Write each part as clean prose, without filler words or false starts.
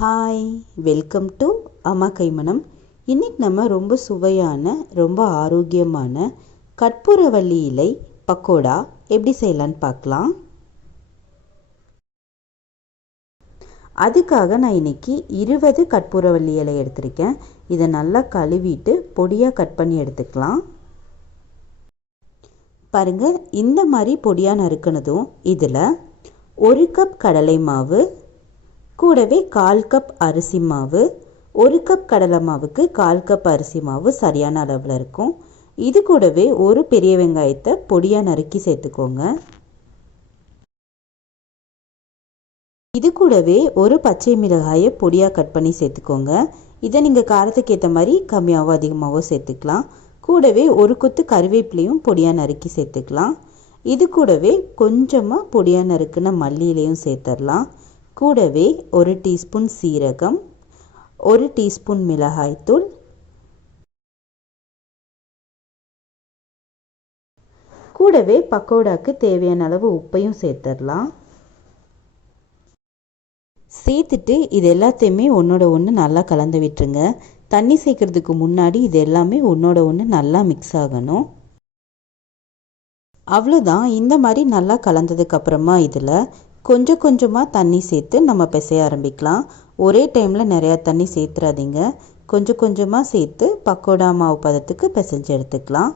Hi, welcome to அம்மா கைமணம். இன்றைக்கி நம்ம ரொம்ப சுவையான ரொம்ப ஆரோக்கியமான கற்பூரவள்ளி இலை பக்கோடா எப்படி செய்யலான்னு பார்க்கலாம். அதுக்காக நான் இன்றைக்கி 20 கற்பூரவள்ளி இலை எடுத்திருக்கேன். இதை நல்லா கழுவிட்டு பொடியாக கட் பண்ணி எடுத்துக்கலாம். பாருங்கள், இந்த மாதிரி பொடியாக நறுக்கினதும் இதில் 1 கப் கடலை மாவு, கூடவே 1/4 கப் அரிசி மாவு, 1 கப் கடலை மாவுக்கு 1/4 கப் அரிசி மாவு சரியான அளவில் இருக்கும். இது கூடவே ஒரு பெரிய வெங்காயத்தை பொடியாக நறுக்கி சேர்த்துக்கோங்க. இது கூடவே ஒரு பச்சை மிளகாயை பொடியாக கட் பண்ணி சேர்த்துக்கோங்க. இதை நீங்கள் காரத்துக்கு ஏற்ற மாதிரி கம்மியாகவோ அதிகமாகவோ சேர்த்துக்கலாம். கூடவே ஒரு கொத்து கருவேப்பிலையும் பொடியாக நறுக்கி சேர்த்துக்கலாம். இது கூடவே கொஞ்சமாக பொடியாக நறுக்குன மல்லியிலையும் சேர்த்துடலாம். கூடவே 1 டீஸ்பூன் சீரகம், 1 டீஸ்பூன் மிளகாய்த்தூள், கூடவே பக்கோடாக்கு தேவையான அளவு உப்பையும் சேர்த்துடலாம். சேர்த்துட்டு இது எல்லாத்தையுமே ஒன்றோட ஒன்று நல்லா கலந்து விட்டுருங்க. தண்ணி சேர்க்கறதுக்கு முன்னாடி இது எல்லாமே ஒன்றோட ஒன்று நல்லா மிக்ஸ் ஆகணும். அவ்வளோதான். இந்த மாதிரி நல்லா கலந்ததுக்கப்புறமா இதில் கொஞ்சம் கொஞ்சமாக தண்ணி சேர்த்து நம்ம பிசைய ஆரம்பிக்கலாம். ஒரே டைமில் நிறையா தண்ணி சேர்த்துறாதீங்க. கொஞ்சம் கொஞ்சமாக சேர்த்து பக்கோடா மாவு பதத்துக்கு பிசைஞ்சு எடுத்துக்கலாம்.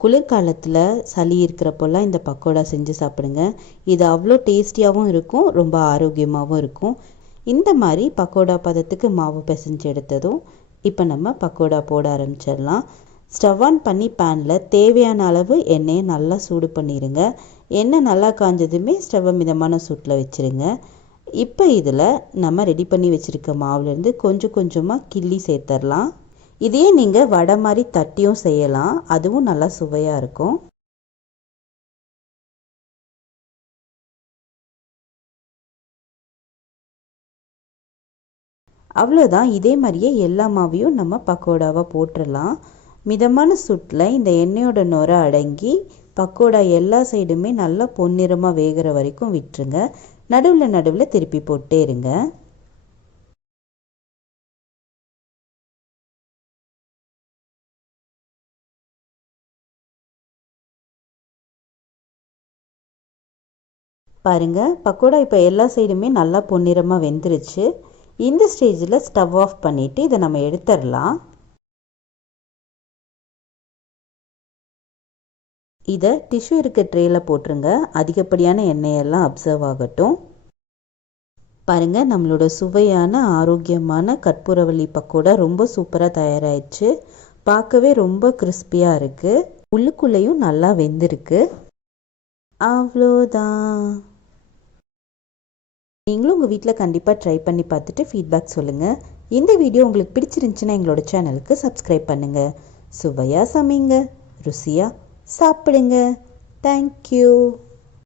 குளிர்காலத்தில் சளி இருக்கிறப்போல்லாம் இந்த பக்கோடா செஞ்சு சாப்பிடுங்க. இது அவ்வளோ டேஸ்டியாகவும் இருக்கும், ரொம்ப ஆரோக்கியமாகவும் இருக்கும். இந்த மாதிரி பக்கோடா பதத்துக்கு மாவு பிசைஞ்சு எடுத்ததும் இப்போ நம்ம பக்கோடா போட ஆரம்பிச்சிடலாம். ஸ்டவ் ஆன் பண்ணி பேனில் தேவையான அளவு எண்ணெயை நல்லா சூடு பண்ணிடுங்க. எண்ணெய் நல்லா காஞ்சதுமே ஸ்டவ்வை மிதமான சூட்டில் வச்சுருங்க. இப்போ இதில் நம்ம ரெடி பண்ணி வச்சுருக்க மாவுலேருந்து கொஞ்சம் கொஞ்சமாக கிள்ளி சேர்த்துடலாம். இதையே நீங்கள் வடை மாதிரி தட்டியும் செய்யலாம், அதுவும் நல்லா சுவையாக இருக்கும். அவ்வளோதான். இதே மாதிரியே எல்லா மாவையும் நம்ம பக்கோடாவாக போட்டுடலாம். மிதமான சூட்டில் இந்த எண்ணெயோட நுரை அடங்கி பக்கோடா எல்லா சைடுமே நல்லா பொன்னிறமாக வேகிற வரைக்கும் விட்டுருங்க. நடுவில் நடுவில் திருப்பி போட்டே இருங்க. பாருங்கள், பக்கோடா இப்போ எல்லா சைடுமே நல்லா பொன்னிறமாக வெந்துருச்சு. இந்த ஸ்டேஜில் ஸ்டவ் ஆஃப் பண்ணிவிட்டு இதை நம்ம எடுத்துடலாம். இதை டிஷ்யூ இருக்க ட்ரேயில் போட்டுருங்க. அதிகப்படியான எண்ணெயெல்லாம் அப்சர்வ் ஆகட்டும். பாருங்கள், நம்மளோட சுவையான ஆரோக்கியமான கற்பூரவள்ளி பக்கோடா ரொம்ப சூப்பராக தயாராகிடுச்சு. பார்க்கவே ரொம்ப கிறிஸ்பியாக இருக்குது, உள்ளுக்குள்ளேயும் நல்லா வெந்திருக்கு. அவ்வளோதான். நீங்களும் உங்கள் வீட்டில் கண்டிப்பாக ட்ரை பண்ணி பார்த்துட்டு ஃபீட்பேக் சொல்லுங்கள். இந்த வீடியோ உங்களுக்கு பிடிச்சிருந்துச்சுன்னா எங்களோட சேனலுக்கு சப்ஸ்கிரைப் பண்ணுங்கள். சுவையாக சமைங்க, ருசியாக சாப்பிடுங்க. தேங்க்யூ.